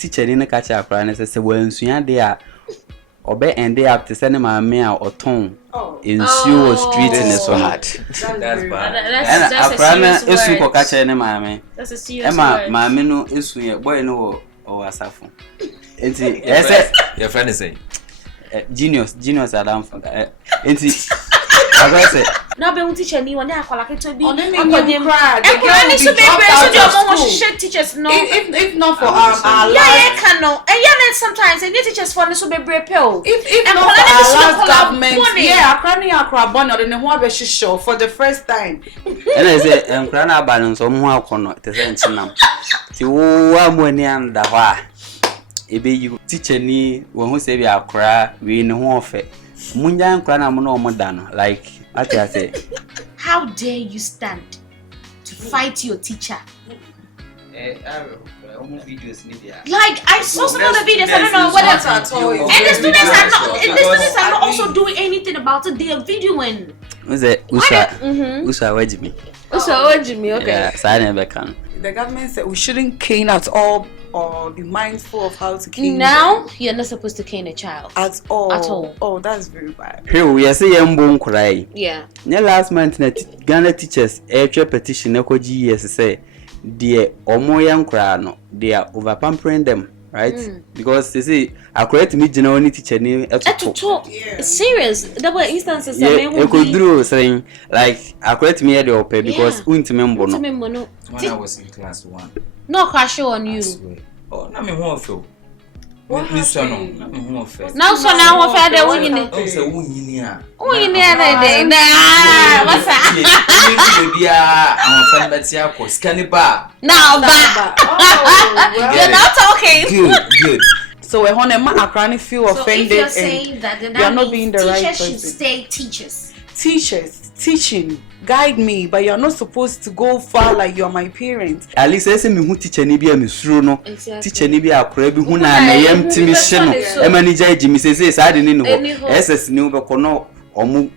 teacher ni catch akra na say when suya dey obe end up to send my me a oton nsuo street in so hard. That's bad. And akra na esu ko catch ni maame. That's a serious word. Maame no esu ye boy no o asafo. Enti yes your friend is saying genius Adam enti I say now be teacher ni wona akwala keto bi on the cry the girl will be dropped out of school. Teachers no if not for our life can no and yeah sometimes and teachers for so be pill if not for our last government akra born or the ho abeshisho for the first time and I say nkra na balance o mu akono te say nchinam ti wo amoni anda hwa ebe you teacher ni wo hu say bi akra we ne ho ofe munya nkra na mo no mo da no like what I say how dare you stand to fight your teacher like I saw some of the videos I don't know whether and the students are not also doing anything about it. They are videoing was it Usa wajimi okay yeah sign can the government said we shouldn't cane at all or be mindful of how to cane now them. You're not supposed to cane a child at all. Oh, that's very bad. Hey, we say yambo nkrai. Yeah. Last month na Ghana teachers petition na koji yes say the omo yankra no they are over pampering them, right? Because they say accurate me gina only teacher ni eto it's serious. There were instances that me could do saying like accurate me the ope because untimembo no. When I was in class 1. No crash on you. Oh, na me ho feel. What this one? Na me ho feel. Now so now what fair dey win Oh, say wunyini a. Wunyini a dey. Nah, what's that? Baby I'm fan betia ko scan ba. Now ba. You're not talking. Good. So we want ma akrani feel offended. So if you're saying that then you're not being the right person. Teachers should stay teachers. Teachers, teaching, guide me, but you're not supposed to go far like you're my parents. At least I say me hu teacher ni bia me suro no. Teacher ni bia akora bi hu na na yam timi hye no. E manager ji me say sa de ni no. SS ni wo be kono omu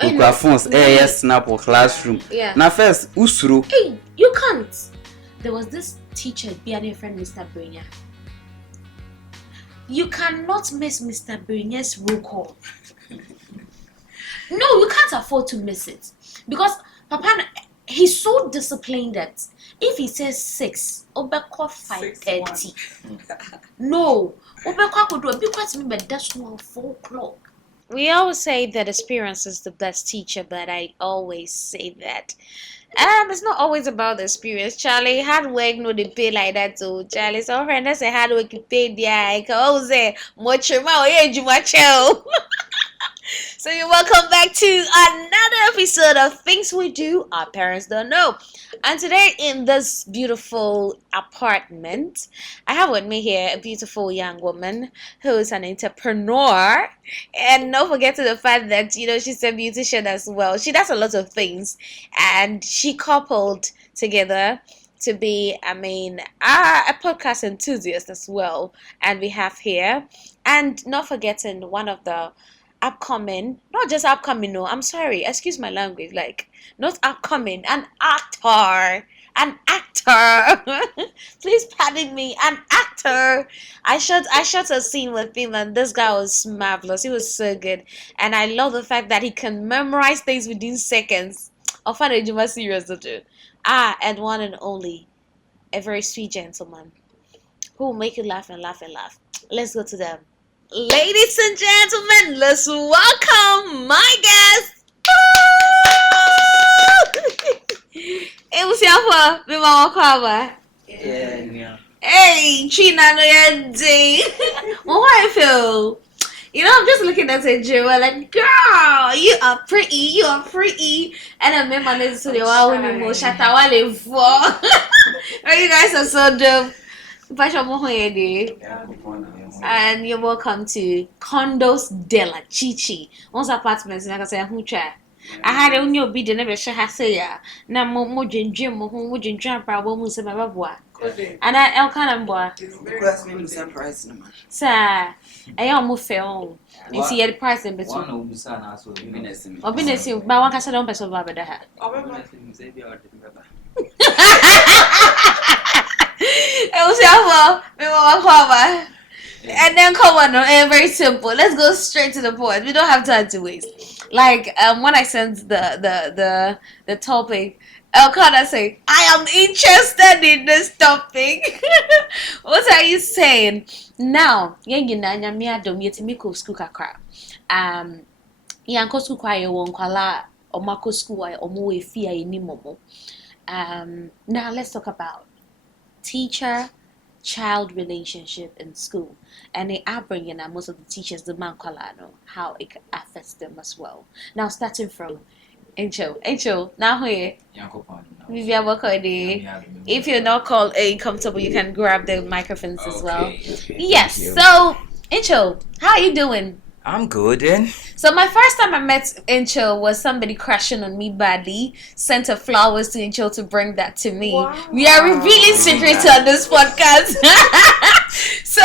microphones yes snap or classroom. Na first usuro. Hey, you can't. There was this teacher being friend Mr. Brenya. You cannot miss Mr. Brenya's roll call. No, you can't afford to miss it because Papa, he's so disciplined that if he says 6, Obeko 5:30. No, Obeko could do a big question, but that's not 4 o'clock. We always say that experience is the best teacher, but I always say that it's not always about the experience. Charlie, hard work no they pay like that too. Charlie, so friend that's a hard work you pay there. I can always say much more. So you're welcome back to another episode of Things We Do Our Parents Don't Know. And today in this beautiful apartment, I have with me here a beautiful young woman who is an entrepreneur. And don't forget to the fact that, she's a beautician as well. She does a lot of things. And she coupled together to be, a podcast enthusiast as well. And we have here. And not forgetting one of the not just upcoming, no, I'm sorry, excuse my language, like, not upcoming, an actor, please pardon me, an actor. I shot a scene with him and this guy was marvelous, he was so good, and I love the fact that he can memorize things within seconds. I find it serious, and one and only, a very sweet gentleman, who will make you laugh and laugh and laugh. Let's go to them. Ladies and gentlemen, let's welcome my guest. It was your me mama kwaba. Yeah. Hey, China no yende. Well, how I feel? I'm just looking at a jewel like, girl, you are pretty. And I remember listening to the one with me, Shatawale for. You guys are so dope. And you're welcome to Condos Della Chichi. Once apartments, like I say, I had a new bid and never shall say ya. Now, more Jim, who would jump problem with my boy. And I El Canamboa. Sir, I almost fell. You see, the price in between. Or business, but one can don't pass over the hat. And then come on, very simple. Let's go straight to the point. We don't have time to waste. Like when I sent the topic, Elkana say, I am interested in this topic. What are you saying? Now, school kakra. Yanko school kwa ye won kwala omako school wa omo we fi ayi ni momo. Now let's talk about teacher-child relationship in school, and the upbringing and most of the teachers the man know how it affects them as well. Now starting from Angel, now here. If you're not comfortable, you can grab the microphones as well. Okay, Yes. So Angel, how are you doing? I'm good, then. So my first time I met Incho was somebody crashing on me badly, sent her flowers to Incho to bring that to me. Wow. We are revealing secrets on this podcast. So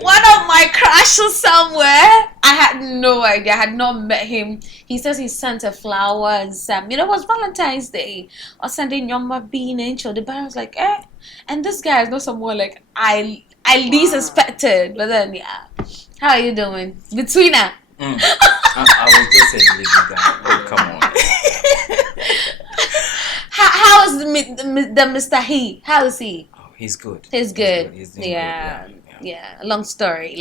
one of my crashes somewhere, I had no idea, I had not met him. He says he sent her flowers. It was Valentine's Day. Or sending Yoma being Incho. The bar was like, eh. And this guy is not someone like I least suspected. But then how are you doing? Between her. I was just a little guy. Oh, come on. How is the Mr. He? How is he? Oh, he's good. He's good. He's doing Yeah. good. Yeah. Long story.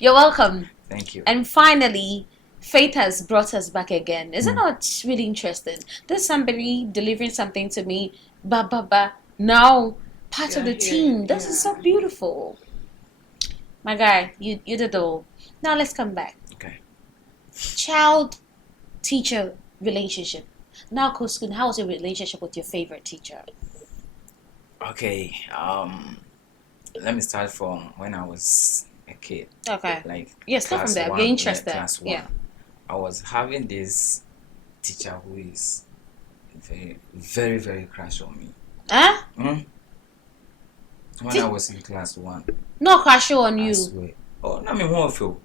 You're welcome. Thank you. And finally, fate has brought us back again. Isn't that really interesting? There's somebody delivering something to me. Now part of the team. This is so beautiful. My guy, you did all. Now let's come back. Okay. Child-teacher relationship. Now, Koskun, how was your relationship with your favorite teacher? Okay. Let me start from when I was a kid. Okay. Like start from there. I'm interested. Class 1. Yeah. I was having this teacher who is very, very, very crush on me. Huh? When I was in class 1. No crush on you. I swear. Oh, na me ho feel.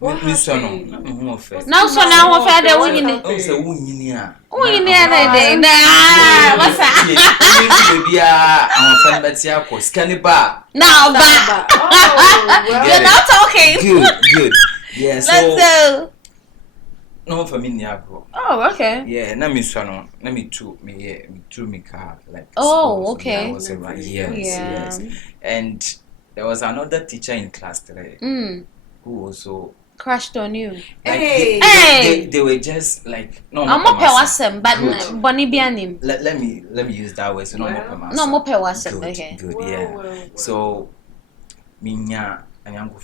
Listen, na me ho feel. Now so now what fair the winning. Oh, say wunyini a. Wunyini a dey. Nah, what's that? Baby I'm fan betia ko scan ba. Now ba. Oh, you're not talking. Good. Yeah, so let's go. No for me near bro. Oh, okay. Yeah, na me so no. Na me too me car like. Oh, okay. I was around. Yes. And there was another teacher in class 3 who also crashed on you. Like they were just like no. I'm not pewasem, but Bonnie Bianim. Let me use that word. So no more pewasem. Okay. Good. Yeah. So minya and Yango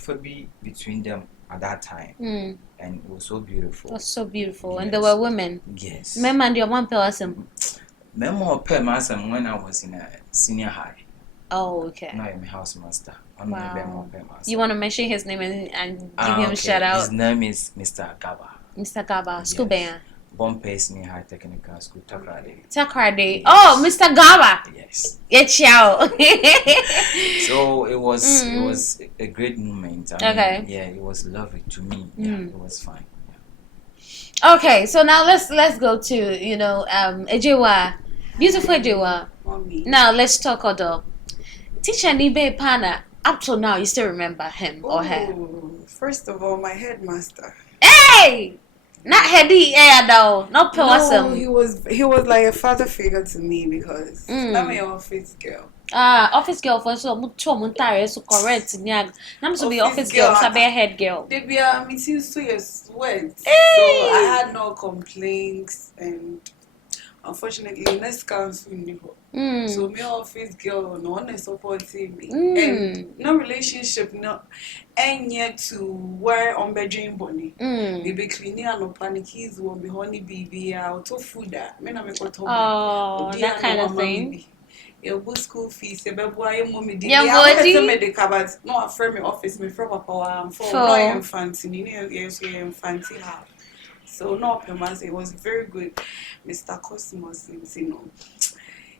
between them at that time, and it was so beautiful. It was so beautiful, yes. And there were women. Yes. Remember, and your mom pewasem. Memo pewasem when I was in a senior high. Oh, okay. Now I'm a housemaster. Wow. You want to mention his name and give him a shout out? His name is Mr. Gaba. Mr. Gaba. School band. Bomb Senior High Technical School, Takrade. Yes. Oh, Mr. Gaba. Yes. Ciao. So it was a great moment. I mean, yeah, it was lovely to me. Yeah, it was fine. Yeah. Okay, so now let's go to Ejewa, beautiful Ejewa. Now let's talk Odo. Teacher Nibe Pana. Up till now, you still remember him or her? First of all, my headmaster. Hey, not Hedi though. Not Pewasem. No, he was like a father figure to me because I'm an office girl. Office girl for so correct. I'm to be office girl, so be a head girl. They be meeting so your sweat. So I had no complaints, and unfortunately, next council so me office girl no one is supporting me, and no relationship and yet to where on bedroom bunny. They be cleaning and no panics won't be honey baby out of food that me na me got that kind of thing. Your book school fees, a baby, mommy did. Yeah, I have made the cupboard. No, a friend me office me from a for no fancy, yes, fancy half. So no, it was very good, Mr. Cosmos.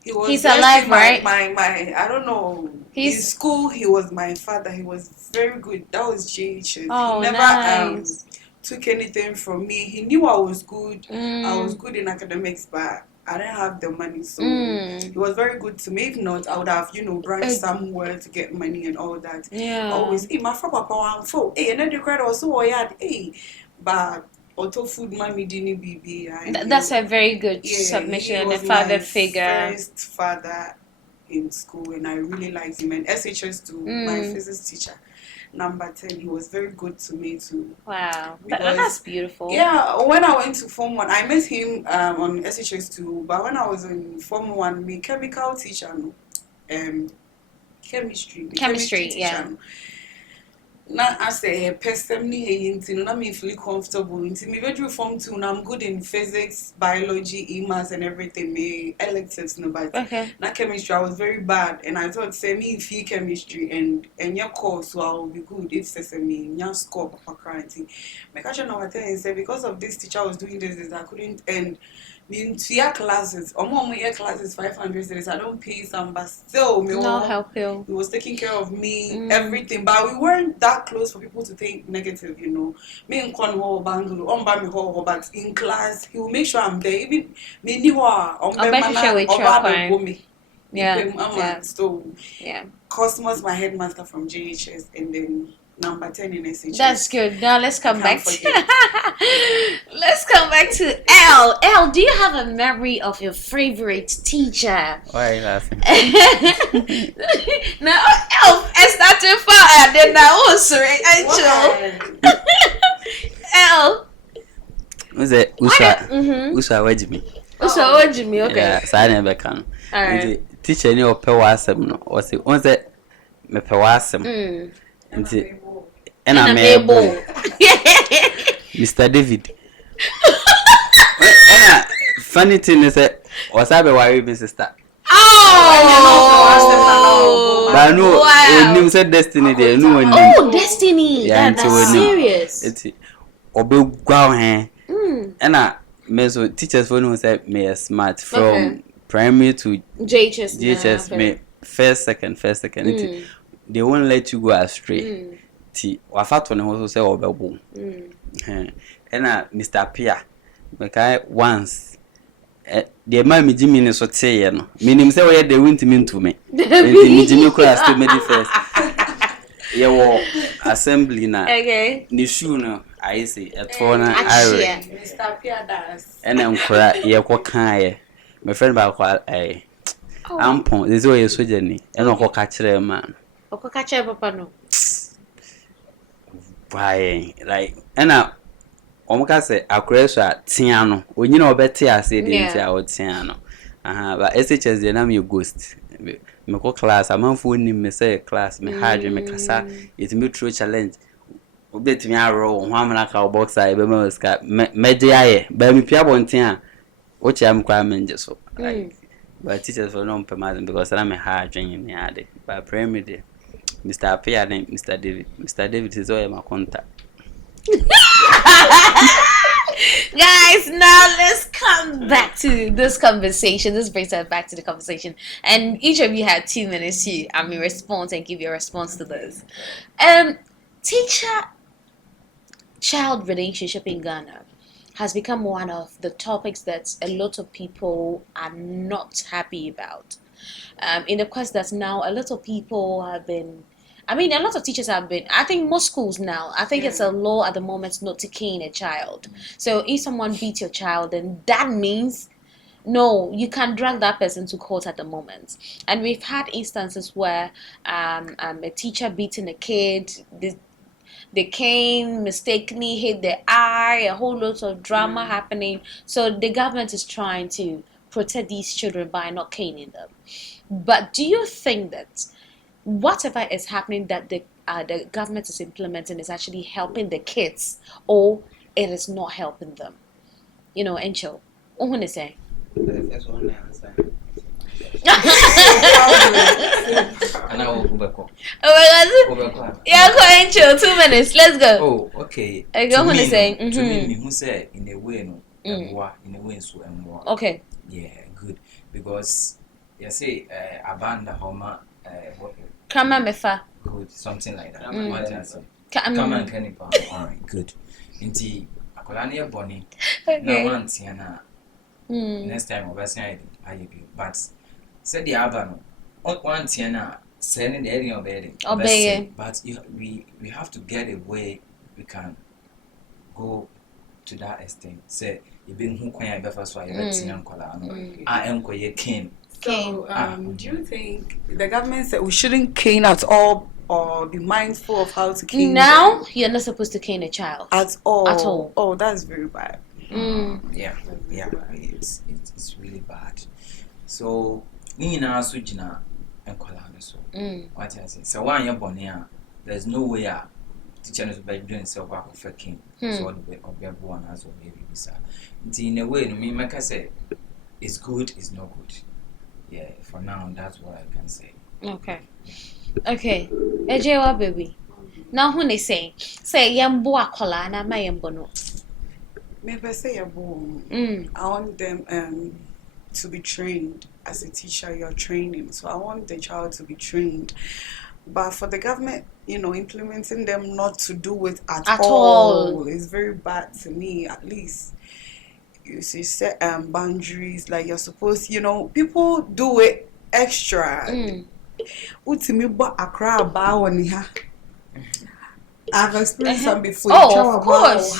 He's alive, right? My I don't know. In school, he was my father. He was very good. That was JHS. Oh, he never nice. took anything from me. He knew I was good. I was good in academics, but I didn't have the money, so it was very good to me. If not, I would have, branched somewhere to get money and all that. Yeah. Always, my friend papa one for, and then the credit also had, but auto food mommy didn't be. That's a very good submission. A father figure. First father in school, and I really liked him. And SHS too, my physics teacher. Number 10, he was very good to me too. Wow, that's beautiful. Yeah, when I went to Form 1, I met him on SHS 2, but when I was in Form 1, my chemical teacher, chemistry yeah. teacher, now I say person ni not me feel comfortable. Until me do Form 2, now I'm good in physics, biology, maths, and everything. Me electives no, but not chemistry. I was very bad, and I thought say me feel chemistry and your course, so I will be good if say me your score papa currently. My question now I tell you say because of this teacher was doing this I couldn't end. In 2 classes, or more year classes 500 cedis. I don't pay some, but still, no help you. He was taking care of me, everything. But we weren't that close for people to think negative, Me and Cornwall, Bangalore, on by me home, but in class, he will make sure I'm there. Even me, you are on me. Yeah. So, yeah. Cosmos, my headmaster from JHS, and then number 10 in SHS. That's good. Now let's come back to let's come back to L. L, do you have a memory of your favorite teacher? Why are you laughing? Now L started fire, then I also actually L. Who's it? Usha Wajimi. Usha Wajimi, okay. Yeah, so I never can. Alright. Teacher ni opewasem no. What's it? Mepewasem. And I'm able. Mr. David. Funny thing is that was I be worried, my sister. Oh, but no, you said destiny there. No, destiny. Yeah, that's serious. It's obe gwa he. And me so teachers for no say me smart from primary to JHS me first second. They won't let you go astray. Ti wafato ne ho so say obebo. Mr. Pia mekai once the man me jimi ne so teye no minim say we dey wint me to me me jimi class to me first ye wo assembly na ni shoe no I say eto na are Mr. Pia das nkura ye ko kan ye my friend ba ko ampon this way so jeni ko ka kire man ka kire papa no why like omuka say akwesha tia no onyina obete ase de ntia o tia no but SHS de na me ghost me ko class amanfo ni me say class me hard me kasa it me true challenge obet me arrow ho amana ka boxer e be me ska me de aye ba me pia bontia o chia me kwa menje so like but teachers for no permanent because na me hard dwen ni ade but primary Mr. Pia and Mr. David. Mr. David is all my contact. Guys, now let's come back to this conversation. This brings us back to the conversation. And each of you had 2 minutes to respond and give your response to this. Teacher-child relationship in Ghana has become one of the topics that a lot of people are not happy about. In the quest that now a lot of people have been, a lot of teachers have been, I think most schools now, I think it's a law at the moment not to cane a child. So if someone beats your child, then that means, no, you can't drag that person to court at the moment. And we've had instances where a teacher beating a kid, the cane mistakenly hit the eye, a whole lot of drama happening. So the government is trying to protect these children by not caning them. But do you think that whatever is happening that the government is implementing is actually helping the kids, or it is not helping them? Encho, what want to say? That's one answer. And I will go. Oh my God! Yeah, Encho, 2 minutes. Let's go. Oh, okay. I go want to say. To me, who say in a way no, in a way so and more. Okay. Yeah, good. Because you say abanda homa Kama mefa. Good, something like that. Come and Alright, good. Inti akolani e boni. Na wanti na Next time obese I be. But said the album one tiana sending the area obey. But we have to get a way we can go to that extent. Say you been who kwan be first why you betin nkola no. Enko ye cane. So, do you think the government said we shouldn't cane at all or be mindful of how to cane? Now, you're not supposed to cane a child. At all. At all. Oh, that's very bad. Yeah, it's really bad. So, ni na so jina enkola no so. What I say? So one year born there's no way teacher is by doing self work for king. So the born as well maybe bisa. In a way, me make I say it's good, it's not good. Yeah, for now that's what I can say. Okay. Ejewa baby. Now when they say yambo akola na ma yambo no. Maybe say I want them to be trained. As a teacher, you're training, so I want the child to be trained. But for the government, implementing them not to do it at all is very bad to me. At least you see set boundaries, like you're supposed. People do it extra. I've experienced some before. Oh, of course.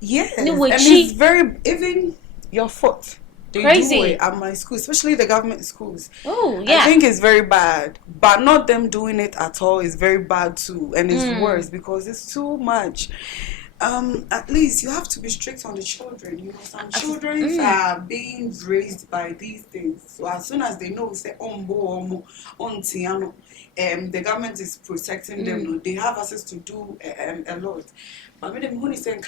Yes, and it's very even your foot. They Crazy. do it at my school, especially the government schools. Oh, yeah. I think it's very bad, but not them doing it at all is very bad too, and it's worse because it's too much. At least you have to be strict on the children. Some children are being raised by these things. So as soon as they know, say the government is protecting them. They have access to do a lot. But when they say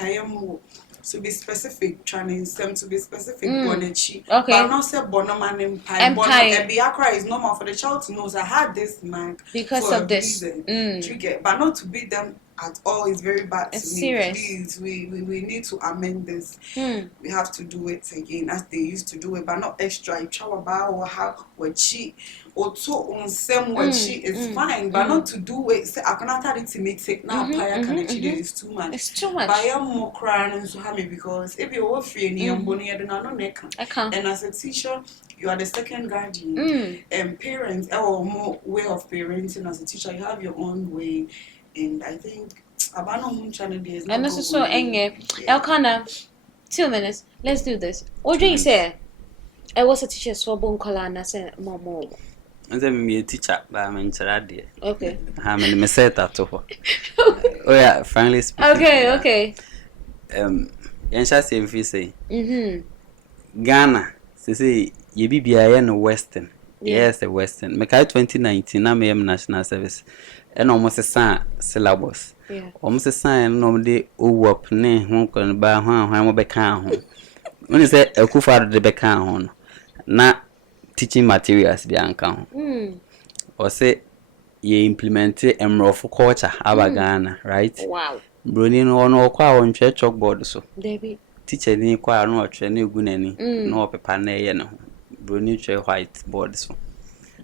to be specific, trying them to be specific. Okay. But not say Bonoman Empire. Biakra is normal for the child to know. I had this man because of this. Trigger, but not to beat them at all is very bad to me. Serious. Please, we need to amend this. We have to do it again as they used to do it, but not extra. You try about or how she or to on same what she is fine, but not to do it. Say I cannot tell it to me take now. It's too much. It's too much. But I am more crying and so happy because if you are free and you're bonny, I can't. And as a teacher, you are the second guardian. And parents, or more way of parenting as a teacher, you have your own way. And I think Abano channel is not. And this is so enge. Elkana, 2 minutes. Let's do this. What do you say? I was a teacher, so bon colana said more. And then me a teacher, but I'm in Charade. Okay. I'm in Meseta to her. Oh, yeah, frankly speaking. Okay. Yansha say if you say, Ghana, say, ye be no Western. Yes, the Western. Mekai 2019, I'm National Service. And almost a sign syllabus. Almost a sign normally up ne won't by one back home. When you say a kufa the back home, not teaching materials be uncount. Or say ye implement emerald for culture, our Ghana, right? Wow. Brunin or no quite on church chalkboard so. David. Teacher ni kwa no training gunani, no paper ne no. Brunin white board so.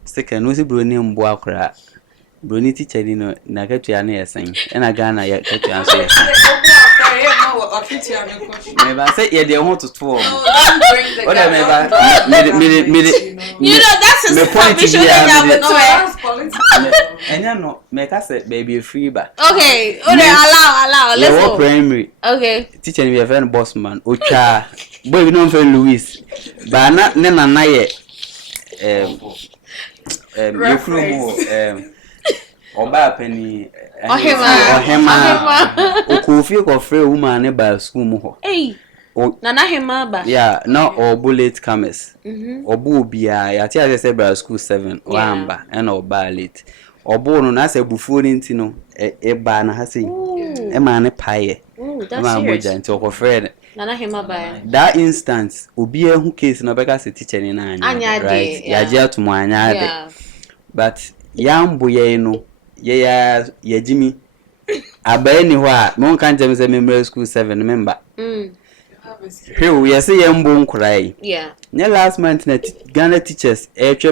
Second, no see Brunin Boakra. Bruni teacher dino na ketu ya ne yesen na Ghana ya ketu ya so yesen meba say ye de ho toto o oda meba you know that's a point to enya no meka say baby free ba okay allow let's go primary okay teacher ni be friend boss man otwa boy we no friend Louis ba na ne nana ye Oba penny Ohema Okufi ko free woman ne ba school mu ho. Nana Hema ba. Yeah, no or bullet comers. Obu obia ya ti say bra school 7 o amba and oba late. Obu no na say bufuo ni nti no e ba na ha say e ma ne paye. That's serious. Nti ko free Nana Hema ba. That instance obi e hu case no be ka say teacher ni na anya. Right. Ya je atumo anya de. But yambo ye no ya Jimmy abani ho a me kan jam say member school 7 member we say yambo nkrai ne last month na Ghana teachers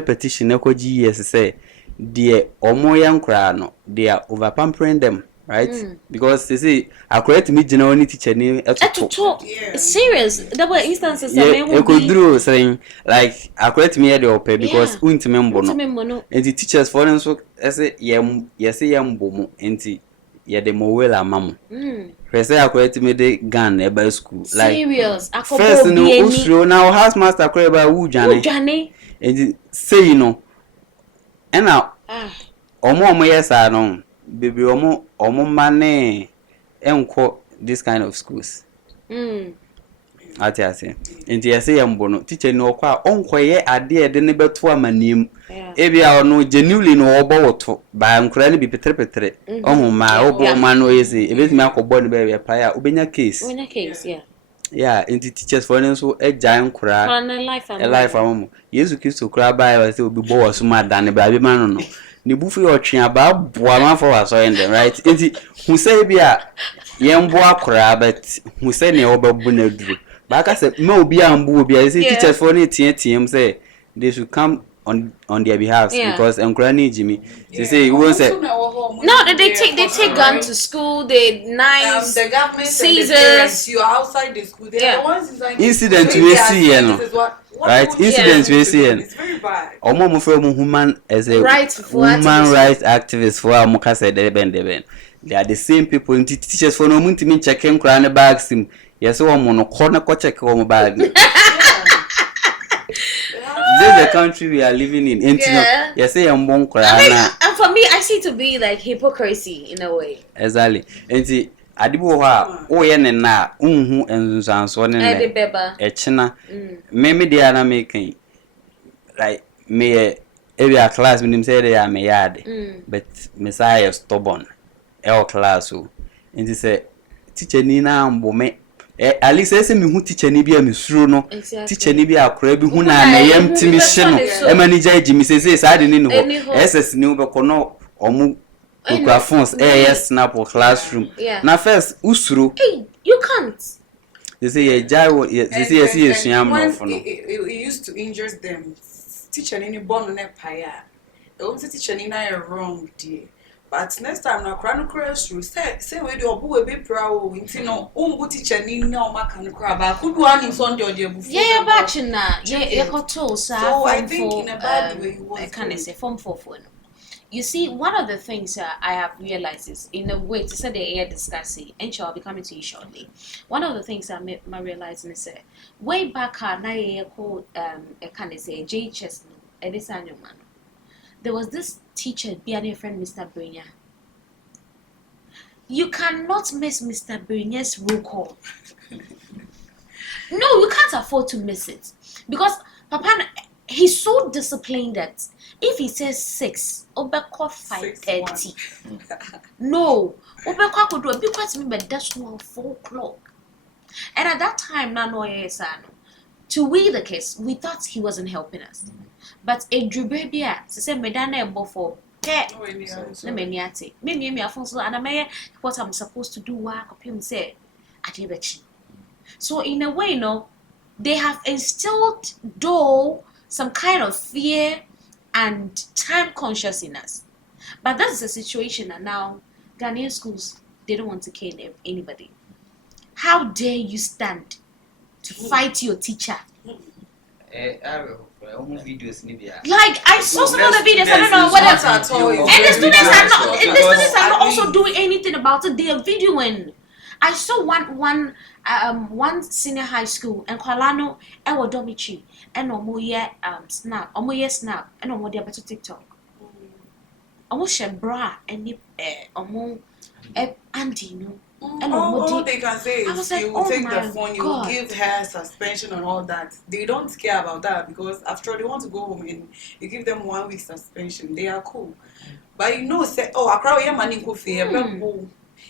petition na koji yes say de omo yankra no they are over pampering them right? Because they say I correct me generally teacher name To talk. Serious. There were instances yeah, that I could do saying like I correct me at the opera because untimembo no. and the teachers for them so I say yes bomo and yeah the mowela mamu. Say I correct me the gun about school like serious. first no usro now house master correct about who Johnny and say you know and now omo yes I know baby omo mane enko this kind of schools. Ati ase enti yase yambo no teacher no kwa onkoye ade de ne beto amanim ebia ono genuinely no obo woto ba nkura ne bi petre ohuma obo ma no yese ebetimi akobọ ne be pa ya obenya case yeah enti teachers for them so ejan nkura life amomo Yesu Kristo kura ba ya se obi bo waso ma dane ba bi ma no ne bufu yo twen aba boa ma for waso ende right enti hu say bia yembo akura but hu say ne obabu na duru Baka say me obi ambu obi I say teachers for ne TM say they should come on their behalf because enkura ni Jimmy say you won't say no they take gun to school they knives the government scissors you are outside the school they are the ones incident we see no right incident we see it's very bad omo from human as a human rights activist for amuka say deben they are the same people in teachers for no muntimi check enkura ne bags him yes one no corner ko check one bag this is the country we are living in and yes say and for me I see to be like hypocrisy in a way exactly and adibo ha o ye ne na unhu enzanso ne e china me dey na making like me area class me say they are me yard but messiah stubborn e class so and say teacher ni na ambo me at least say me hu teacher ni bia me suro no teacher ni bia akora bi hu na yam timi hye no e manager Jimmy say say de ni no ss ni be kono omu microphones yes snap or classroom na first usuro you can't they say yeah jai they say yes esuam no for no it used to injure them teacher ni born na paya e teacher ni na wrong dear. But next time na kra no kra through say we dey obu we be proud nti no umbu teacher ni na o maka no kra ba kudu ani so ndi ode abufu yeah back na yeah koto so I think in a bad way you I can say form 4 no. You see, one of the things I have realized is in a way to say the air discussing and I'll be coming to you shortly. One of the things I realizing is way back na called can say JHS and this annual man. There was this teacher, be friend Mr. Brinya. You cannot miss Mr. Brinya's roll call. No, you can't afford to miss it. Because Papa, he's so disciplined that if he says 6, Obeko 5:30. No, Obeko could do a big question, but that's 4 o'clock. And at that time, to we the case, we thought he wasn't helping us. But a drubebia, say medana before me afonso and I what I'm supposed to do work of him say so in a way they have instilled though some kind of fear and time conscious in us, but that's the situation. And now Ghanaian schools, they don't want to kill anybody. How dare you stand to fight your teacher? Like I saw some of the videos, I don't know what else at all. And the students are not also doing anything about it. They are videoing. I saw one senior high school and Kwalano ewo dormitory and omoye snap and omo dia beto TikTok. Omo she bra and omo Andy no. And all they can say is you will take the phone, you will give her suspension and all that. They don't care about that because after all, they want to go home and you give them 1 week suspension. They are cool. But say, I cry your money go fear.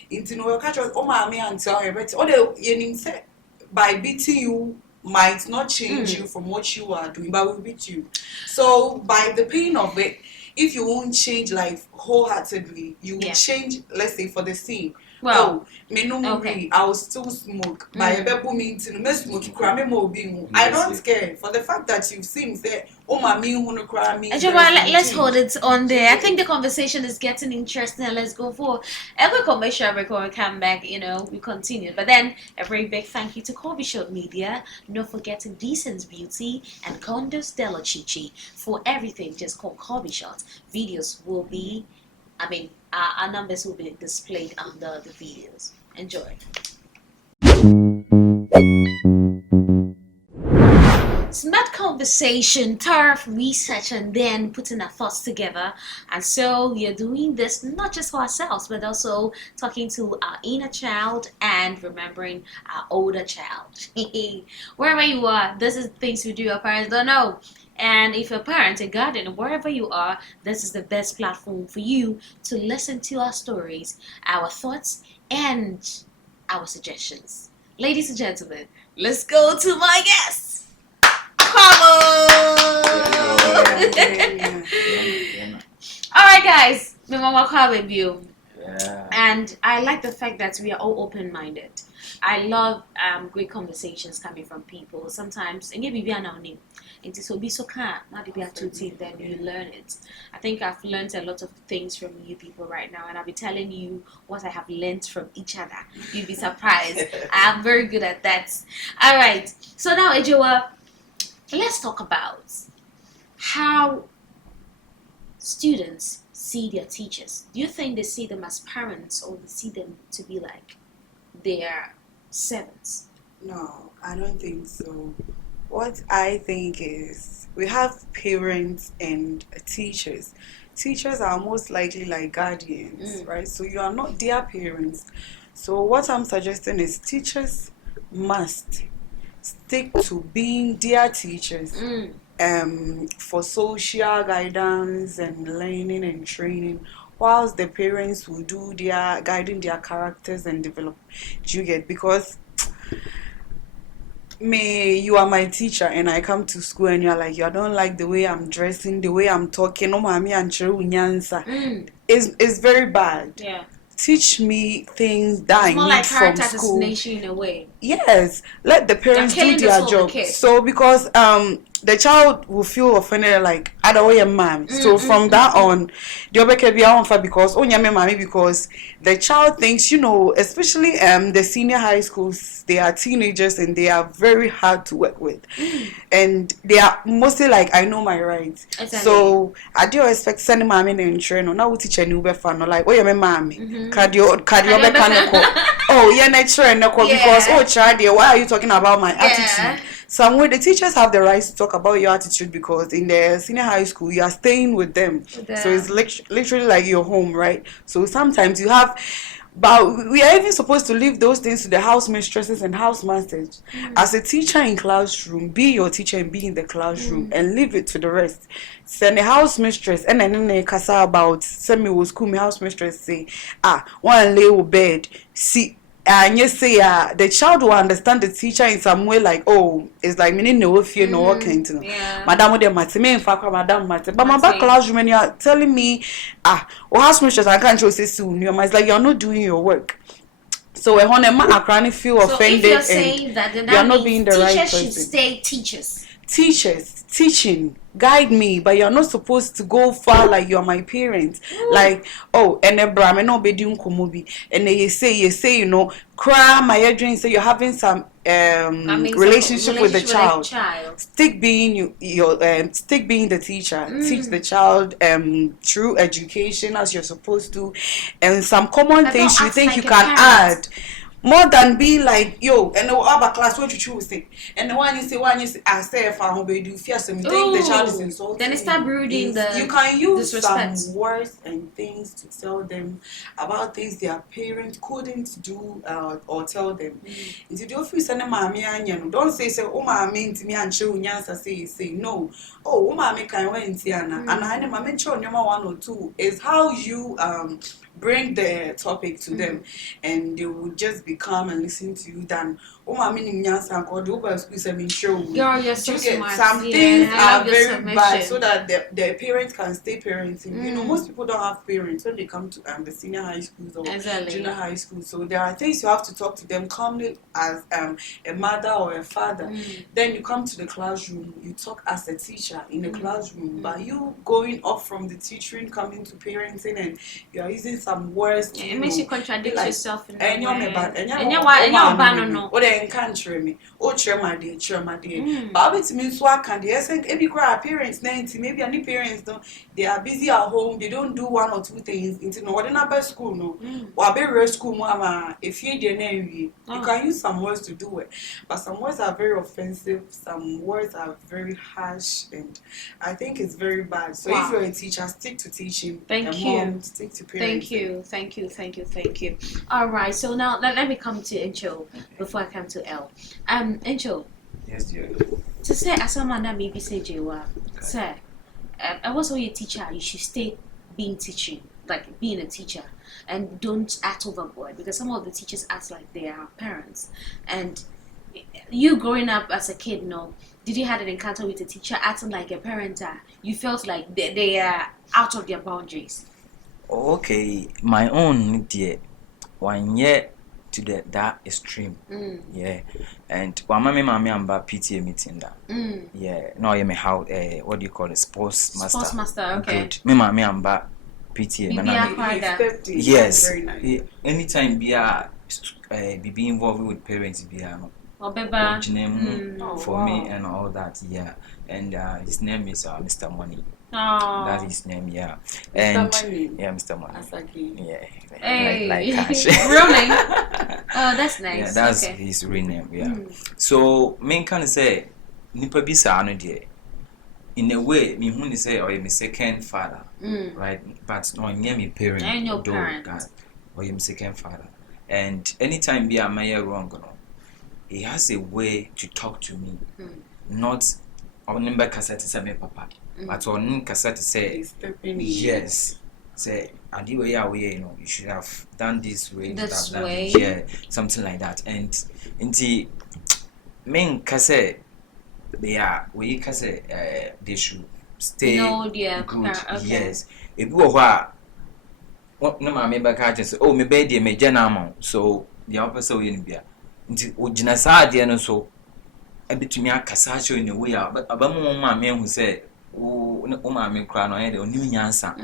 Into no catch my me and tell her, but all the say by beating you might not change you from what you are doing, but will beat you. So by the pain of it, if you won't change life wholeheartedly, you will change, let's say, for the scene. Well, me no more okay. I will still smoke. By a baby meeting, me smoke cry more being. I don't care for the fact that you've seen say, oh my me who cry me. Let's hold it on there. I think the conversation is getting interesting. Let's go for a quick commercial break when we come back. We continue. But then a very big thank you to Kobe Short Media. Not forgetting Decent Beauty and Condos Della Chichi for everything. Just call Kobe Short. Videos will be, our numbers will be displayed under the videos. Enjoy. Smart conversation, tough research, and then putting our thoughts together. And so we are doing this not just for ourselves, but also talking to our inner child and remembering our older child. Wherever you are, this is things we do our parents don't know. And if you're a parent, a guardian, wherever you are, this is the best platform for you to listen to our stories, our thoughts, and our suggestions. Ladies and gentlemen, let's go to my guests. Alright guys, my mama call you. And I like the fact that we are all open-minded. I love great conversations coming from people. Sometimes and maybe anonymous. It is so be so calm, not to be a two-team, then you learn it. I think I've learned a lot of things from you people right now, and I'll be telling you what I have learned from each other. You'll be surprised. I'm very good at that. Alright, so now Ejoa, let's talk about how students see their teachers. Do you think they see them as parents or they see them to be like their servants? No, I don't think so. What I think is we have parents and teachers. Teachers are most likely like guardians, right? So you are not their parents. So what I'm suggesting is teachers must stick to being their teachers for social guidance and learning and training, whilst the parents will do their guiding their characters and develop. Do you get? Because you are my teacher and I come to school and you're like, you don't like the way I'm dressing, the way I'm talking, no mommy and it's very bad. Yeah. Teach me things that it's more I like need from character school. assassination in a way. Yes, let the parents do their job. So because the child will feel offended like I don't want mom. So from that on, the other can be on because mommy because the child thinks especially the senior high schools, they are teenagers and they are very hard to work with, and they are mostly like I know my rights. Exactly. So I do expect sending mommy and train or now teach a new fan or like mommy. Cardio oh yeah, natural because child, why are you talking about my attitude? Somewhere the teachers have the right to talk about your attitude because in the senior high school you are staying with them. So it's literally like your home, right? So sometimes you have, but we are even supposed to leave those things to the house mistresses and house masters. As a teacher in classroom, be your teacher and be in the classroom and leave it to the rest. Send the house mistress and then they kasa about send me school my house mistress say one lay with bed see and you say the child will understand the teacher in some way like it's like meaning no fear no working to madam de matime in fact madam matime but my back classroom and you are telling me house mistress I can't just say soon it's like you're not doing your work. So when a feel offended, so if you're saying that, then you're not being the right person. Teachers should stay teachers. Teachers, teaching, guide me, but you're not supposed to go far like you're my parents. Like, and a Brahman no be doing komobi, and then you say, cry my dream. So you're having some relationship with the child. Stick being stick being the teacher. Teach the child true education as you're supposed to, and some common things you think you can add. More than be like and the other class what you choose it, and the one you say I say if I obey do fear so you think the child is insulting. Then it start brooding you can use disrespect. some words and things to tell them about things their parents couldn't do or tell them. If you don't feel sending mommy and don't say mommy to me and show say no. Mommy can wait and I mommy show number 1 or 2 is how you bring the topic to them, and they will just be calm and listen to you than Girl, you're so smart. some Yeah, things I love are your very bad submission. so that the parents can stay parenting. You know, most people don't have parents when they come to the senior high schools or junior high school. So there are things you have to talk to them calmly as a mother or a father. Then you come to the classroom, you talk as a teacher in the classroom, but you going off from the teaching, coming to parenting, and you are using some words. It makes you contradict yourself in and that way. Me. Oh, my dear. But it means what can they say? Every parents, maybe any parents don't. They are busy at home. They don't do one or two things. Into no ordinary school, no. Or very school, mama. If you didn't, you can use some words to do it. But some words are very offensive. Some words are very harsh, and I think it's very bad. So if you're a teacher, stick to teaching. Thank you. Stick to parenting. Thank you. All right. So now let me come to Encho before I come to L. Encho. Yes, dear. To say as someone that maybe say Jewa, sir, I was a teacher. You should stay being being a teacher, and don't act overboard, because some of the teachers act like they are parents. And you growing up as a kid, did you had an encounter with a teacher acting like a parent? You felt like they are out of their boundaries. Okay, my own dear, 1 year to that extreme. Yeah, and one mommy I'm about PTA meeting that. Yeah, no, I may how what do you call it, sports master. Okay. Good. Me I'm about PTA. Yes. Very nice. Anytime be involved with parents be for me and all that. Yeah, and his name is Mr. Money. Oh. That's his name, yeah. And Mr. Money. Yeah, Mr. Money. Yeah. Hey. Like cash. Really? Oh, that's nice. Yeah, that's his real name, yeah. So me can say nipa bisa no de. In a way, me who say or my second father, right? But no, near me parent. I know parent. Or my second father. And anytime be am I wrong, he has a way to talk to me. Not on number cassette say me papa. But on cassette say yes. Say you should have done this way. Yeah, something like that. And inti men cassette they should stay good. Okay. Yes. If you are what no my member catch say, oh me be me janamo. So the opposite in bia. Inti ojina saa de no so ebitumi akasa show in a way abamu ma me hu say o ma me kra no de onim nyansa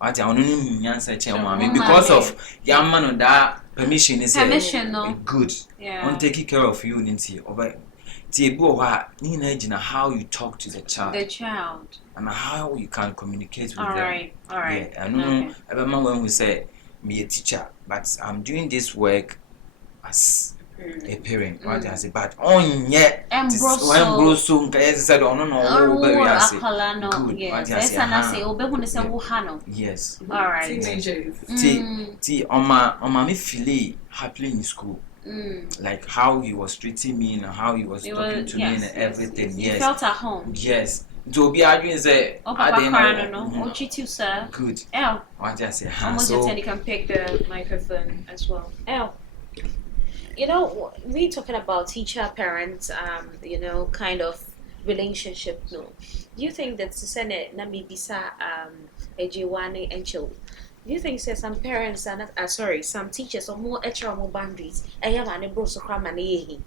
ati onim nyansa che ma me because of yamma no that permission is good. Yeah. On take care of you ninti oba ti ebi o ha ni na gina how you talk to the child and how you can communicate with them. All right. Yeah, I know abama when we say me a teacher, but I'm doing this work as a parent. What I say, but on yet embroso nka said no very good. What I say, yes. All right. Teenagers. T on me feel happily in school. Like how he was treating me and how he was talking to me and everything. Yes. You felt at home. Yes. To be arguing say I treat you, sir. Good. L. What I say, almost your turn, you can pick the microphone as well. L. We talking about teacher parents, kind of relationship. No, do you think that Susane Namibisa Ejiwane and Cho? Do you think some parents are not? Some teachers are more extra more boundaries. I have an ebroso kramani.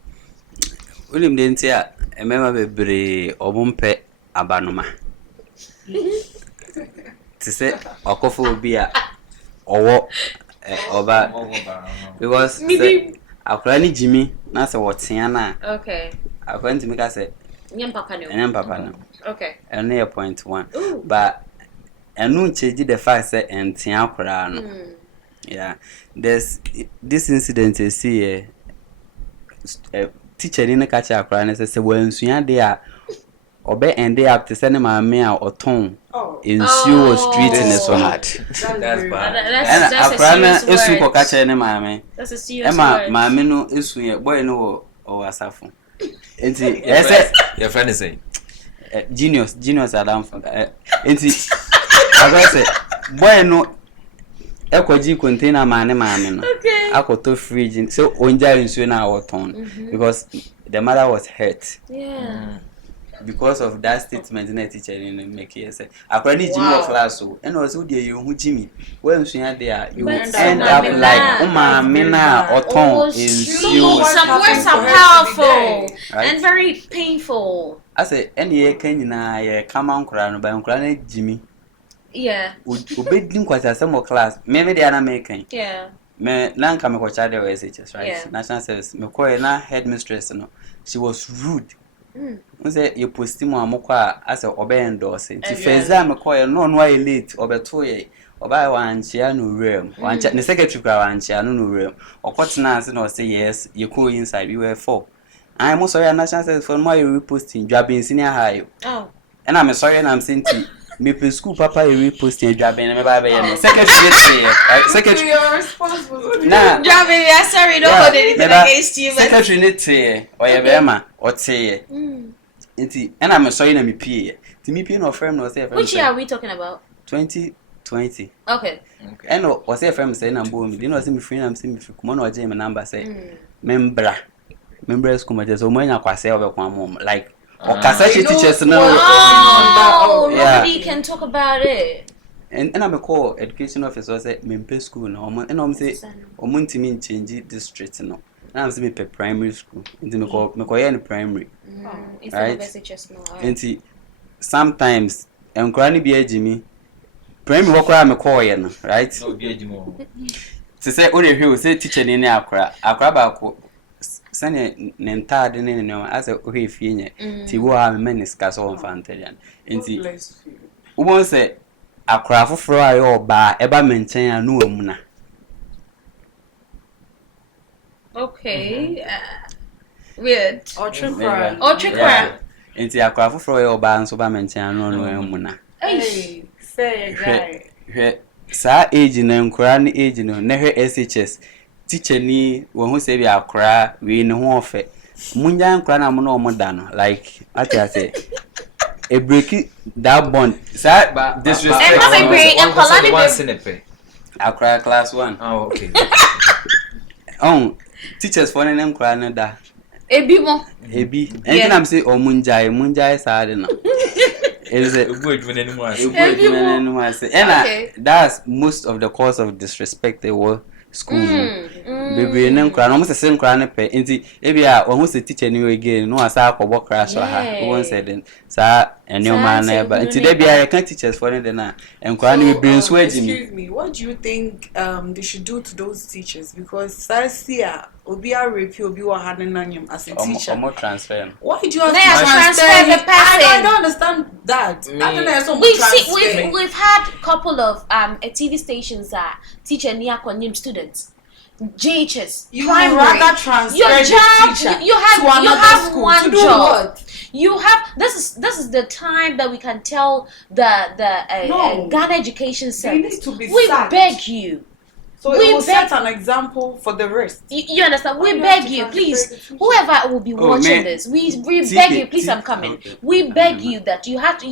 William Dentia, a member of Bre Obumpe Abanoma. To say, Okofo Bia or because Akrani Jimmy, that's what Siana. Okay. I'm going to make us say, Papa no. Okay. And near point one. But I know change the fact that and Tian yeah. There's this incident you see a teacher in a catch up and say, when Suyan they are obey and they have to send my mail or tone. In Sewer Street in the Swat. That's bad. That's a serious word. Catch any mammy. That's a serious word. My menu is boy no or asafo. Yes, your friend is saying genius Adam. I say boy no Ekoji container man no. Okay. Akoto fridge. So onja nsuo na waton because the mother was hurt. Yeah. Because of that statement na teacher in make here say akwani Jimmy of class so and also dey you hu Jimmy when sua there you But end up like umma na oton True. Some words are powerful and very painful. I say any ye kan nyina ye kama nkura no ba nkura na Jimmy. Yeah. Obedi nkwasa some class me dey na make kan. Yeah. Me na nka me ko cha dey SHS right Yeah. national service me ko na headmistress no she was rude. Say you post him amokwa as a obey endorse. Ti feza me call no why late obeto ye. Oba wanchia no room. Wanchia the secretary kwa wanchia no room. Okotena ase no say yes, you go inside we were 4. I am sorry national service for my reposting jobbing senior high. Oh. And I'm sorry and I'm saying to me pre school papa you reposting jobbing me ba no. Secretary You're responsible. nah. Jabbing, yeah, sorry, don't hold anything against you, but Secretary need to or ye bema or say Inti, and I'm sorry na me pay. Ti me pay no firm no say firm. which year are we talking about? 2020. Okay. And no, or say firm say na bo me. Didn't say me free na say me free. Come on, or my number say member school ma just o mo nya kwase obekwa mom like or kasa teachers no. Oh, Yeah. nobody can talk about it. And I'm a call education officer say me pay school no. And I'm say o mo ntimi change district no. And I'm say me pay primary school. Nti me call in primary. Instead Right. of SHS no. Nti sometimes enkura ni bia jimi primary wokura me call ye no right No be ejimo. to say o dey hwe say teacher ni akura ba ko sane ne ntade ne ne as o hwe fie nye ti wo ha me niska so infantilian nti wo bon say akura foforo ayo oba eba menchen anu amuna. Okay. Weird. Otrikra. Nti akura foforo ayo oba nso ba menchen anu amuna. Hey, say guy. Hwe sa age na nkura ni age no na hwe SHS teacher ni wo hu se bi akura we ne ho ofe munya nkura na mo no mo da no like ati say a break that bond sa disrespect And not a break, and Kalani one be- sinepe. akura class 1 Oh, okay. teachers for nem nkura no da Ebi mo. ebi anything I'm say o munjai sa de no is it Good when anyone. Okay. That's most of the cause of disrespect they were school. Baby nem kra no mo se nkra ne pe nti e bia o hu se teacher ni again no asa akobo crash ha won say den sa enioma na ba nti da bia you can teachers for them na nkra ne be nso agimi. Excuse me, what do you think they should do to those teachers? Because Sarsia obi a rape obi wa hanen nanyam as a teacher. Omo transfer. Why do you have They to are transfer the him? I person. don't understand that. I don't know some We've had a couple of TV stations that teach a near students. JHS. You primary. would rather transfer Your the job. teacher You have to another have school one to do job. what? You have this is the time that we can tell the Ghana Education They need Service. to be We sacked. beg you. So We it will beg- set an example for the rest. You understand? We you beg have to you, transfer please. the teacher? Whoever will be watching man. this, we TP, beg you, please. I'm coming. okay. We beg you that you have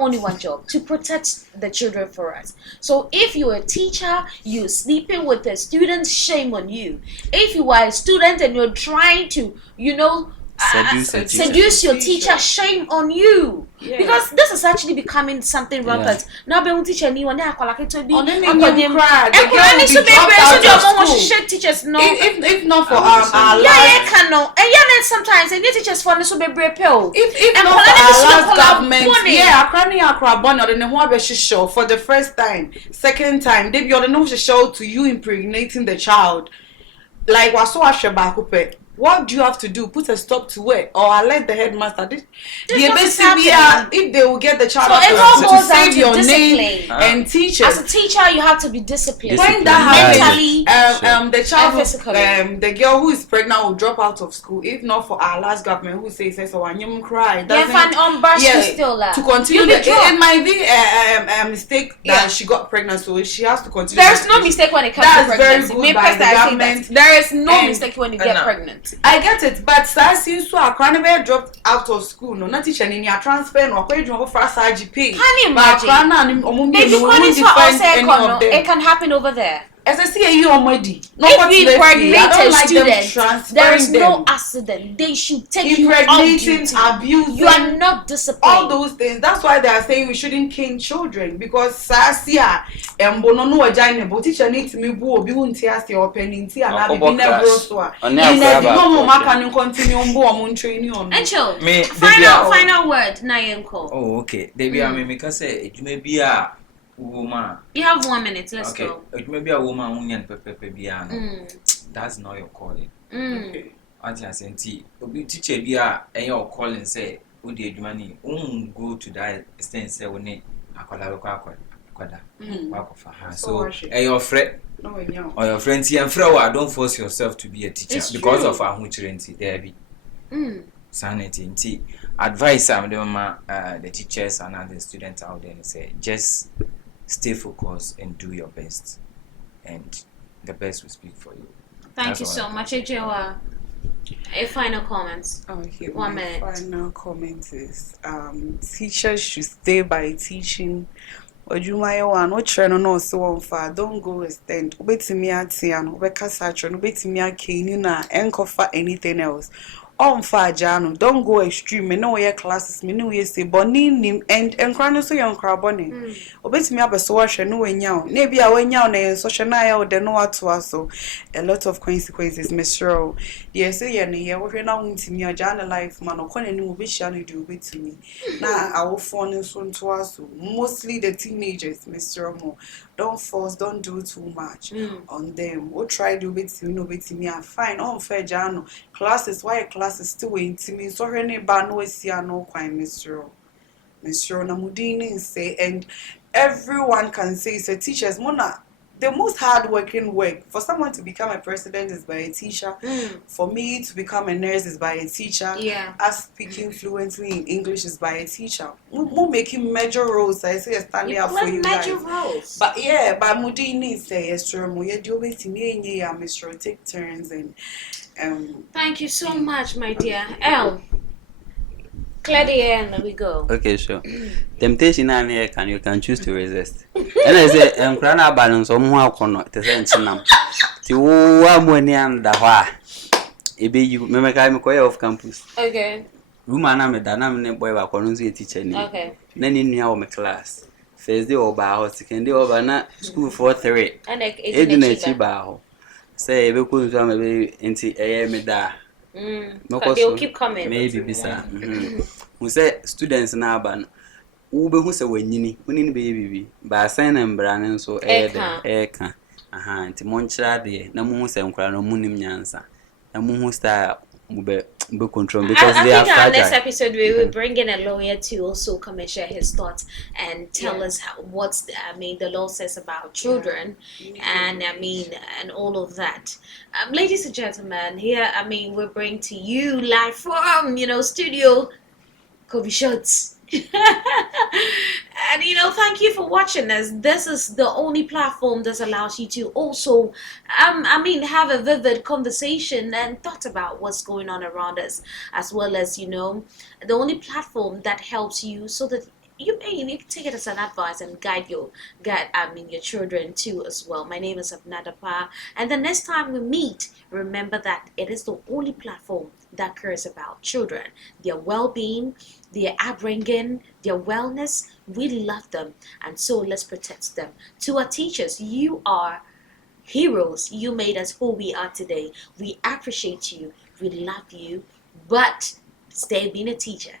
only one job to protect the children for us. So if you're a teacher, you're sleeping with the students, shame on you. If you are a student and you're trying to, seduce your teacher, shame on you. Yeah. Because this is actually becoming something rampant. Now, be teacher ni one akwala keto bi. On any cry, the And girl will be dropped out of school. shake teachers no. If not for I'm our Yeah, last, can no. And yeah, sometimes and teachers for so be brave pill. if And not for Kolani our is last so government, funny. yeah, Akra born or the Nehua show for the first time, second time, they be on the no show to you impregnating the child. Like waso ashebakupe. What do you have to do? Put a stop to it, or alert the headmaster. If they will get the child So out it of all school goes to down save to your discipline. name and teachers. As a teacher, you have to be disciplined. When that mentally, happens, the child, and physically. the girl who is pregnant will drop out of school. If not for our last government who says so, and you cry. Yeah, find on bursary still to continue. You'll be dropped. It might be a mistake that Yeah. she got pregnant, so she has to continue. There's no mistake when it comes That's to very pregnancy. good Me by personally, the I say government. that. There is no And- mistake when you get pregnant. I get it, but since so I can't dropped out of school, no, not teaching in your transfer, no, quite drop for IGP. Can you imagine? Baby, it can happen over there. As I see you already. No, if you impregnate a like student, there is no accident. They should take you out duty. Abusing, you are not disciplined. All those things. That's why they are saying we shouldn't cane children because Sasia and Bonono Ajane, but teacher needs me boo, be won't tear your penny tea and I'll be never so. And no more can continue more training on. And chill. Final word, Nayenko. Oh, okay. Debbie, I mean, because it may be a woman. You have 1 minute, let's go. It may be a woman union pepe piano. That's not your calling. Okay. I say, teacher be a your calling say, would you money? Go to that extent, say, when it so your friend or your friends here and flower, don't force yourself to be a teacher because of our mutuality, there be sanity. Advice the teachers and other students out there say just stay focused and do your best, and the best will speak for you. Thank you so much, Ejewa. A final comments. Okay, 1 minute. Final comment is teachers should stay by teaching. Ojumayo no channel no so on far. Don't go extend. Obetimi atiano, obekasatro, obetimi akini na enkofa anything else. On far jano, don't go extreme. Me no your classes, me no say boni nim and crano so young craboni. Obetimi abeso no wenyao. Nebi a wenyao na social na ya de no ato so a lot of consequences, Miss Ro. Yes, say ya we na untimi a jana life man okone ni obesha no do obetimi. Na our phone so to us mostly the teenagers, Mr. Romo. Don't force, don't do too much on them. We'll try to be no me are fine. Unfair jano. Classes, why classes still waiting to me? So her neighbor no see no quite Mr. Namudini say, and everyone can say so teachers mona the most hard-working work for someone to become a president is by a teacher. For me to become a nurse is by a teacher. Us speaking fluently in English is by a teacher. We're making major roles. I say standing up for you guys. Roles. But yeah, but Mudini say extra. We do it in Mr. Take turns and Thank you so much, my dear. L. Clear the air and we go. Okay, sure. Temptation and you can choose to resist. And I say, crana balance or more corner, the sense nam. To one and the wa. It be you, Memaka of campus. Okay. Rumana me dynamic boy, I can see a teacher. Okay. Then in your class. First day over house, second day over na school for 3. And it's a chiba. Say, we couldn't come into a da. They'll keep coming. Maybe bisa. We say students na ban. Ube who say when you baby. Ba sign and brand so eka. Aha, nti monchra de na mu say nkra no munim nyansa. Na mu style be control because they are fragile. I think on this episode we will bring in a lawyer to also come and share his thoughts and tell us what's the law says about children and and all of that. Ladies and gentlemen, here we bring to you live from studio Kobe Shots. And thank you for watching us. This is the only platform that allows you to also have a vivid conversation and thought about what's going on around us, as well as the only platform that helps you so that you can take it as an advice and guide your children too as well. My name is Abnadapa, and the next time we meet, remember that it is the only platform that cares about children, their well-being, their upbringing, their wellness. We love them, and so let's protect them. To our teachers, you are heroes. You made us who we are today. We appreciate you. We love you, but stay being a teacher.